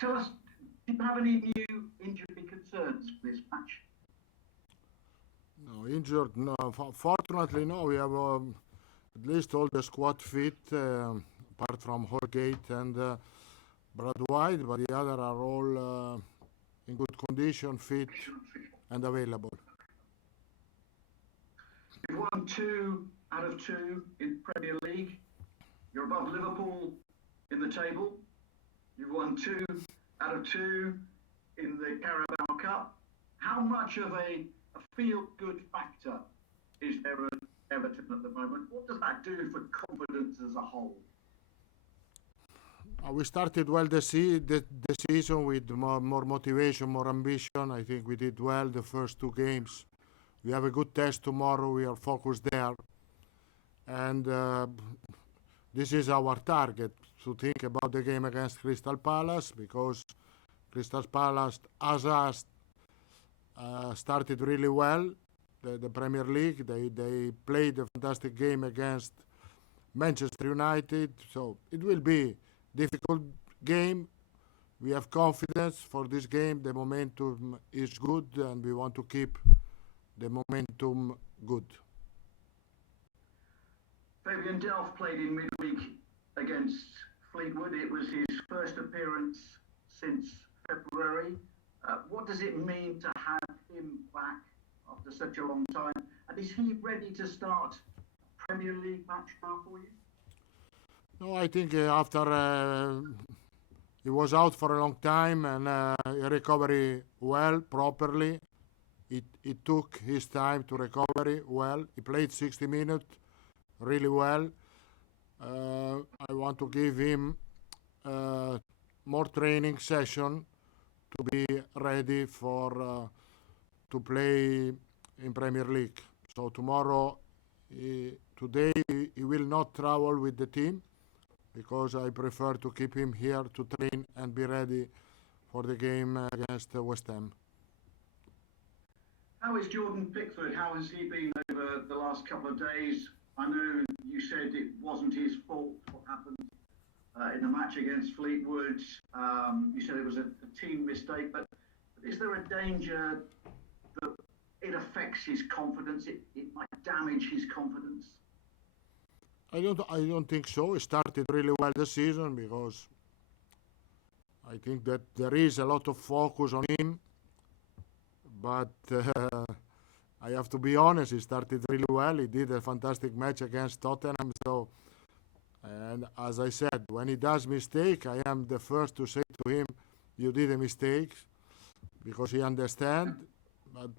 Tell us, do you have any new injury concerns for this match? No, injured, no. Fortunately, no. We have at least all the squad fit, apart from Holgate and Brad White, but the other are all in good condition, fit and available. You've won 2 out of 2 in Premier League. You're above Liverpool in the table. You've won 2 out of 2 in the Carabao Cup. How much of a feel-good factor is there at Everton at the moment? What does that do for confidence as a whole? We started well the season with more motivation, more ambition. I think we did well the first 2 games. We have a good test tomorrow. We are focused there. And this is our target, to think about the game against Crystal Palace, because Crystal Palace, as us, started really well, the Premier League. They played a fantastic game against Manchester United, so it will be difficult game. We have confidence for this game. The momentum is good, and we want to keep the momentum good. Fabian Delph played in midweek against Fleetwood. It was his first appearance since February. What does it mean to have him back after such a long time? And is he ready to start Premier League match now for you? No, I think after he was out for a long time and recovery well, properly. It took his time to recover well. He played 60 minutes really well. I want to give him more training session to be ready for to play in Premier League. So tomorrow, today he will not travel with the team, because I prefer to keep him here to train and be ready for the game against West Ham. How is Jordan Pickford? How has he been over the last couple of days? I know you said it wasn't his fault what happened in the match against Fleetwood. You said it was a team mistake, but is there a danger that it affects his confidence? It might damage his confidence? I don't think so. He started really well the season, because I think that there is a lot of focus on him. But I have to be honest, he started really well. He did a fantastic match against Tottenham. So, and as I said, when he does mistake, I am the first to say to him, "You did a mistake," because he understands. But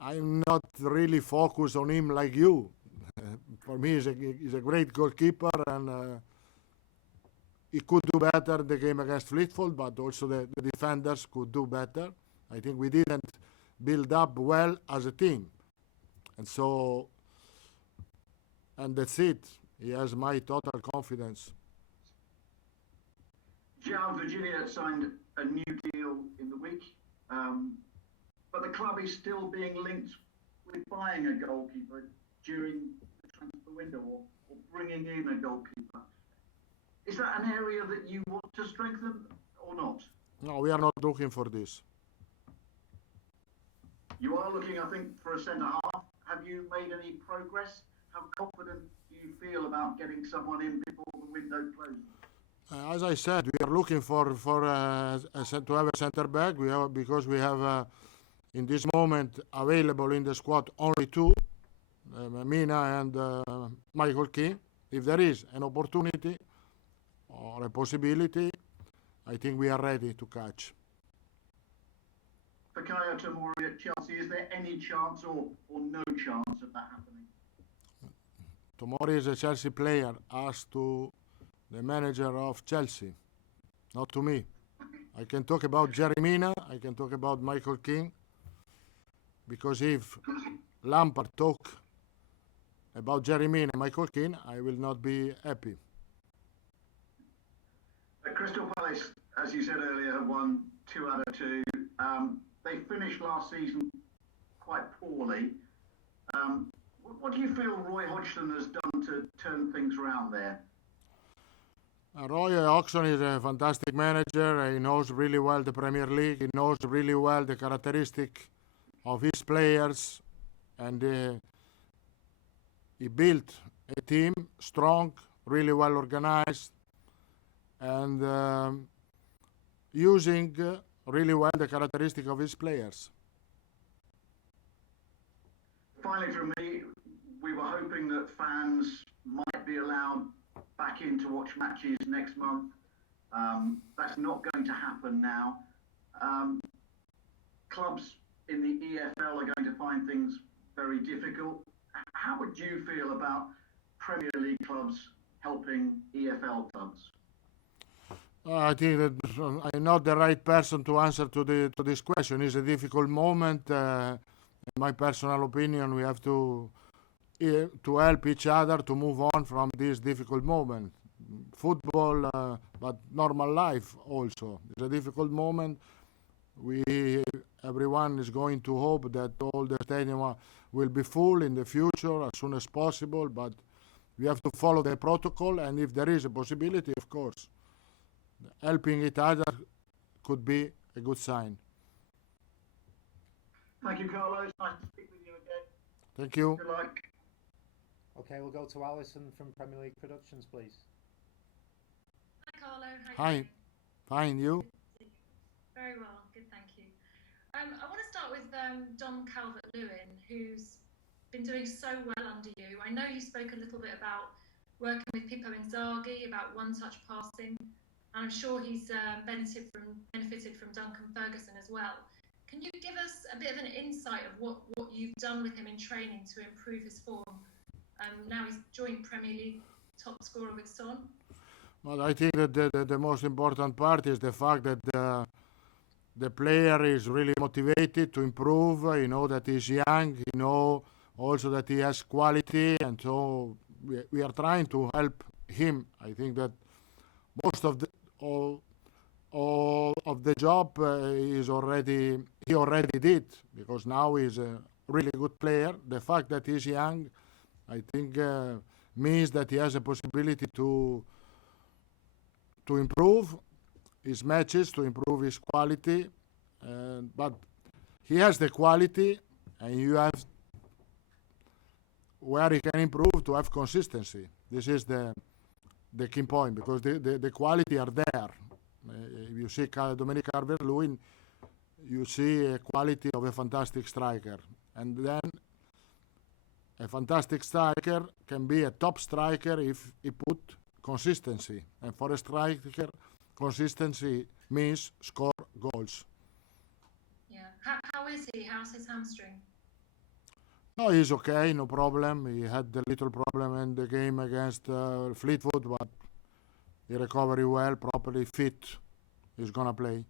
I'm not really focused on him like you. For me, he's a great goalkeeper, and he could do better the game against Fleetwood, but also the defenders could do better. I think we didn't build up well as a team. And that's it. He has my total confidence. João Virginia signed a new deal in the week, but the club is still being linked with buying a goalkeeper during the transfer window, or bringing in a goalkeeper. Is that an area that you want to strengthen or not? No, we are not looking for this. You are looking, I think, for a centre-half. Have you made any progress? How confident do you feel about getting someone in before the window closes? As I said, we are looking to have a centre-back. Because we have, in this moment, available in the squad only 2, Mina and Michael Keane. If there is an opportunity or a possibility, I think we are ready to catch. Fikayo Tomori at Chelsea, is there any chance or no chance of that happening? Tomori is a Chelsea player, asked to the manager of Chelsea, not to me. I can talk about Jerry Mina, I can talk about Michael Keane, because if Lampard talk about Jerry Mina and Michael Keane, I will not be happy. Crystal Palace, as you said earlier, have won 2 out of 2. They finished last season quite poorly. What do you feel Roy Hodgson has done to turn things around there? Roy Hodgson is a fantastic manager. He knows really well the Premier League. He knows really well the characteristic of his players, and he built a team strong, really well organized, and using really well the characteristic of his players. Finally, from me, we were hoping that fans might be allowed back in to watch matches next month. That's not going to happen now. Clubs in the EFL are going to find things very difficult. How would you feel about Premier League clubs helping EFL clubs? I think that I'm not the right person to answer to this question. It's a difficult moment. In my personal opinion, we have to help each other to move on from this difficult moment. Football, but normal life also. It's a difficult moment. Everyone is going to hope that all the stadium will be full in the future as soon as possible, but we have to follow the protocol, and if there is a possibility, of course, helping each other could be a good sign. Thank you, Carlo. It's nice to speak with you again. Thank you. Good luck. Okay, we'll go to Alison from Premier League Productions, please. Hi, Carlo. How Hi. are you doing? Fine, you? Very well. Good, thank you. I want to start with Dom Calvert-Lewin, who's been doing so well under you. I know you spoke a little bit about working with Pippo Inzaghi, about one-touch passing, and I'm sure he's benefited from Duncan Ferguson as well. Can you give us a bit of an insight of what you've done with him in training to improve his form? Now he's joint Premier League top scorer with Son. Well, I think that the most important part is the fact that the player is really motivated to improve. You know that he's young. You know also that he has quality, and so we are trying to help him. I think that most of the job he already did, because now he's a really good player. The fact that he's young, I think, means that he has a possibility to improve his matches, to improve his quality, but he has the quality, and you have where he can improve to have consistency. This is the key point, because the quality are there. If you see Dominic Calvert-Lewin, you see a quality of a fantastic striker, and then a fantastic striker can be a top striker if he put consistency, and for a striker, consistency means score goals. Yeah. How is he? How's his hamstring? No, he's okay, no problem. He had a little problem in the game against Fleetwood, but he recovered well, properly fit. He's gonna play.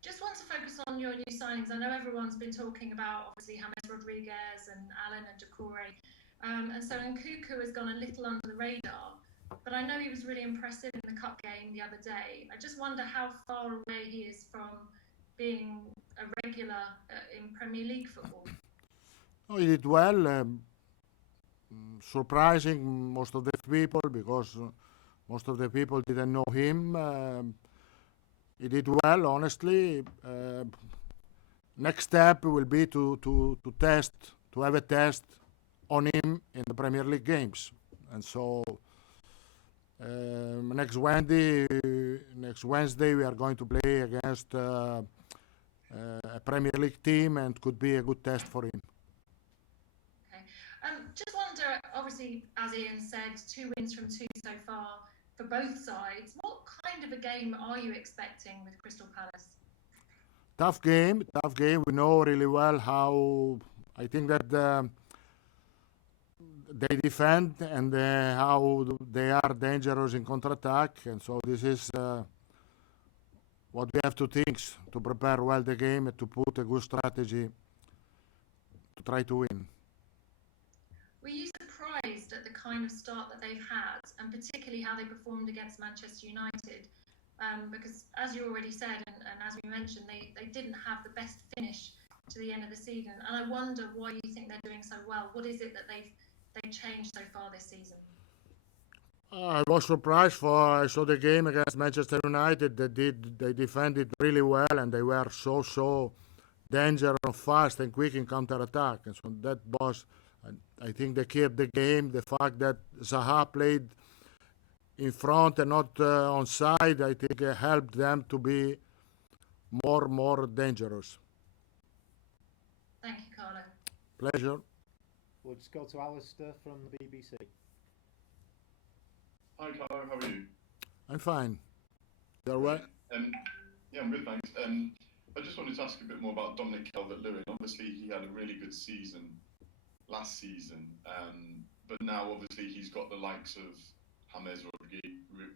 Just want to focus on your new signings. I know everyone's been talking about, obviously, James Rodriguez and Allen and Doucouré. And so Nkunku has gone a little under the radar, but I know he was really impressive in the cup game the other day. I just wonder how far away he is from being a regular in Premier League football. Oh, he did well, surprising most of the people, because most of the people didn't know him. He did well, honestly. Next step will be to have a test on him in the Premier League games, and so next Wednesday we are going to play against a Premier League team, and could be a good test for him. Okay. Just wonder, obviously, as Ian said, 2 wins from 2 so far for both sides. What kind of a game are you expecting with Crystal Palace? Tough game. We know really well how, I think that they defend, and how they are dangerous in counter-attack, and so this is what we have to think, to prepare well the game and to put a good strategy to try to win. Were you surprised at the kind of start that they've had, and particularly how they performed against Manchester United? Because, as you already said, and as we mentioned, they didn't have the best finish to the end of the season. And I wonder why you think they're doing so well. What is it that they've changed so far this season? I was surprised for I saw the game against Manchester United. They defended really well and they were so dangerous and fast and quick in counter attack. And so that was, I think, the key of the game. The fact that Zaha played in front and not on side, I think, helped them to be more dangerous. Thank you, Carlo. Pleasure. We'll just go to Alistair from the BBC. Hi Carlo, how are you? I'm fine. You're well? Yeah, I'm good, thanks. I just wanted to ask a bit more about Dominic Calvert-Lewin. Obviously, he had a really good season last season, but now obviously he's got the likes of James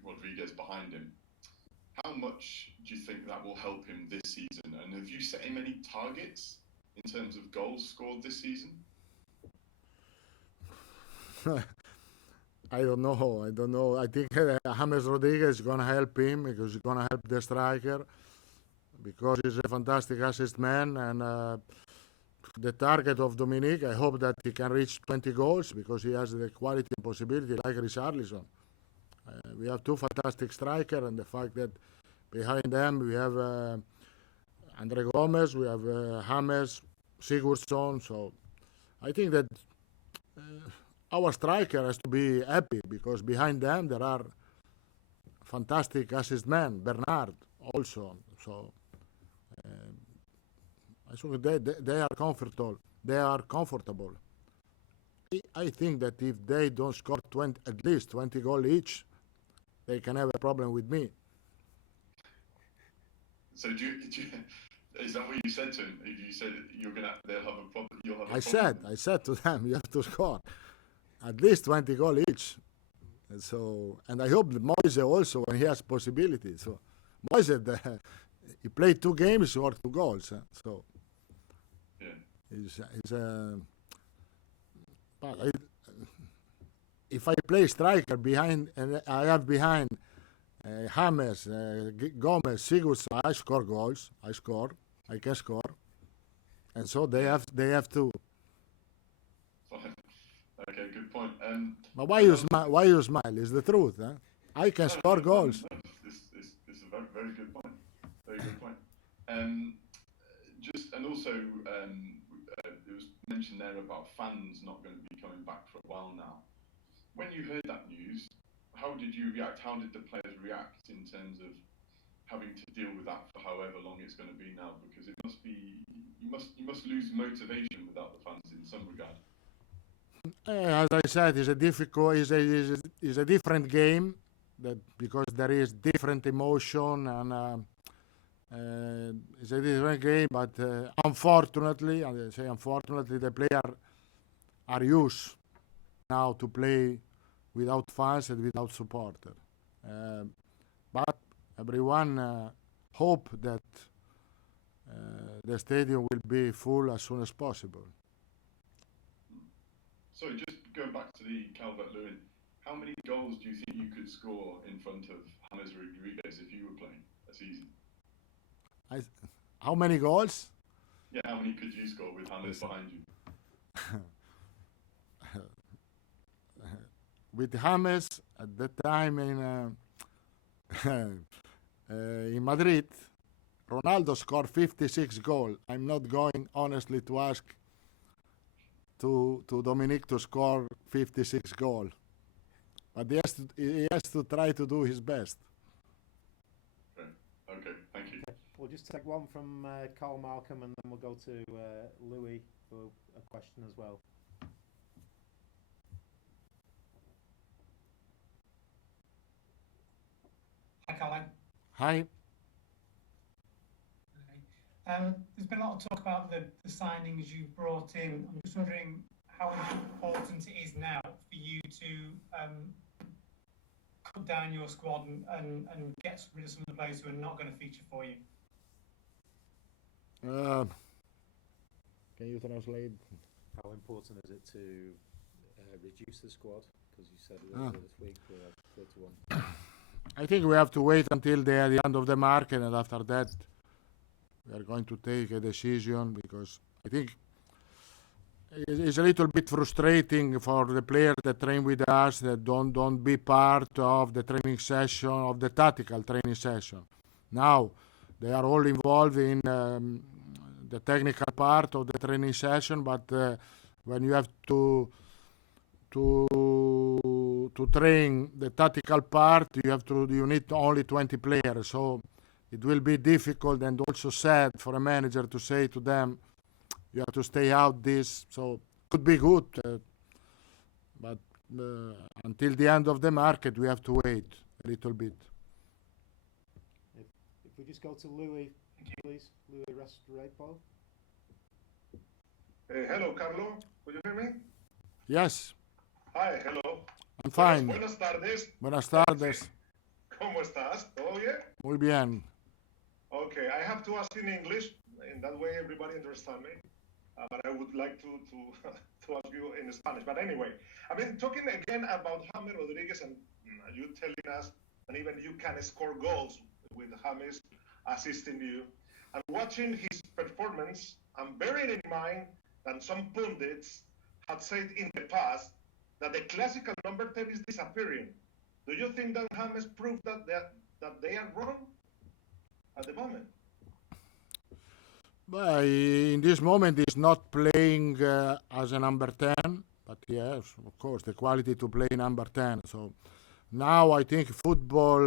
Rodriguez behind him. How much do you think that will help him this season? And have you set him any targets in terms of goals scored this season? I don't know. I think James Rodriguez is going to help him because he's going to help the striker because he's a fantastic assist man. And the target of Dominic, I hope that he can reach 20 goals because he has the quality and possibility like Richarlison. We have two fantastic strikers, and the fact that behind them we have Andre Gomez, we have James, Sigurdsson. So I think that our striker has to be happy because behind them there are fantastic assist men, Bernard also. So I think they are comfortable. They are comfortable. I think that if they don't score at least 20 goals each, they can have a problem with me. So is that what you said to him? You said they'll have a problem. You'll have a problem. I said to them, you have to score at least 20 goals each. And I hope Moise also, when he has possibility. So Moise, he played 2 games, scored 2 goals. So yeah, if I play striker behind, and I have behind James, Gomez, Sigurdsson, I score goals. I can score, and so they have to. Okay, good point. But why you smile? It's the truth, huh? I can score goals. This is a very, very good point. Very good point. Also, it was mentioned there about fans not going to be coming back for a while now. When you heard that news, how did you react? How did the players react in terms of having to deal with that for however long it's going to be now? Because it must be you must lose motivation without the fans in some regard. As I said, it's a different game because there is different emotion and it's a different game. But unfortunately, and I say unfortunately, the players are used now to play without fans and without supporters. But everyone hope that the stadium will be full as soon as possible. So just going back to the Calvert-Lewin, how many goals do you think you could score in front of James Rodriguez if you were playing a season? How many goals? Yeah, how many could you score with James behind you? With James at that time in Madrid, Ronaldo scored 56 goals. I'm not going honestly to ask to Dominic to score 56 goals, but he has to try to do his best. Okay, thank you. We'll just take one from Carl Malcolm, and then we'll go to Louis for a question as well. Hi, Colin. Hi. There's been a lot of talk about the signings you've brought in. I'm just wondering how important it is now for you to cut down your squad and get rid of some of the players who are not going to feature for you. Can you translate? How important is it to reduce the squad? Because you said earlier this week we have 31. I think we have to wait until the end of the market, and after that we are going to take a decision, because I think it's a little bit frustrating for the players that train with us that don't be part of the training session, of the tactical training session. Now they are all involved in the technical part of the training session, but when you have to train the tactical part, you need only 20 players. So it will be difficult and also sad for a manager to say to them, you have to stay out this. So could be good, but until the end of the market, we have to wait a little bit. If we just go to Louis, please. Louis Restrepo. Hello, Carlo. Could you hear me? Yes, Hi, hello. I'm fine. Buenas tardes. Buenas tardes. ¿Cómo estás? ¿Todo bien? Muy bien. Okay, I have to ask in English. In that way, everybody understands me. But I would like to to ask you in Spanish. But anyway, I've been talking again about James Rodriguez, and you telling us, and even you can score goals with James assisting you. And watching his performance, I'm bearing in mind that some pundits had said in the past that the classical number 10 is disappearing. Do you think that James proved that they are wrong at the moment? Well, in this moment, he's not playing as a number 10, but yes, of course, the quality to play number 10. So now I think football,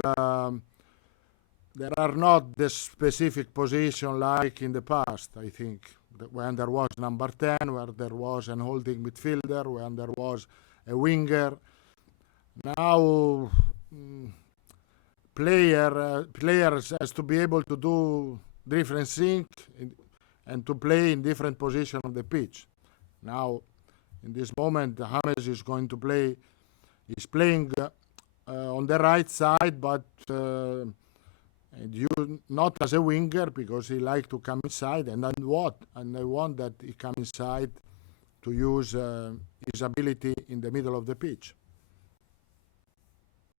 there are not the specific position like in the past, I think, when there was number 10, where there was an holding midfielder, when there was a winger. Now, players has to be able to do different things and to play in different positions on the pitch. Now, in this moment, James is going to play. He's playing on the right side, but not as a winger because he likes to come inside. And I want that he come inside to use his ability in the middle of the pitch.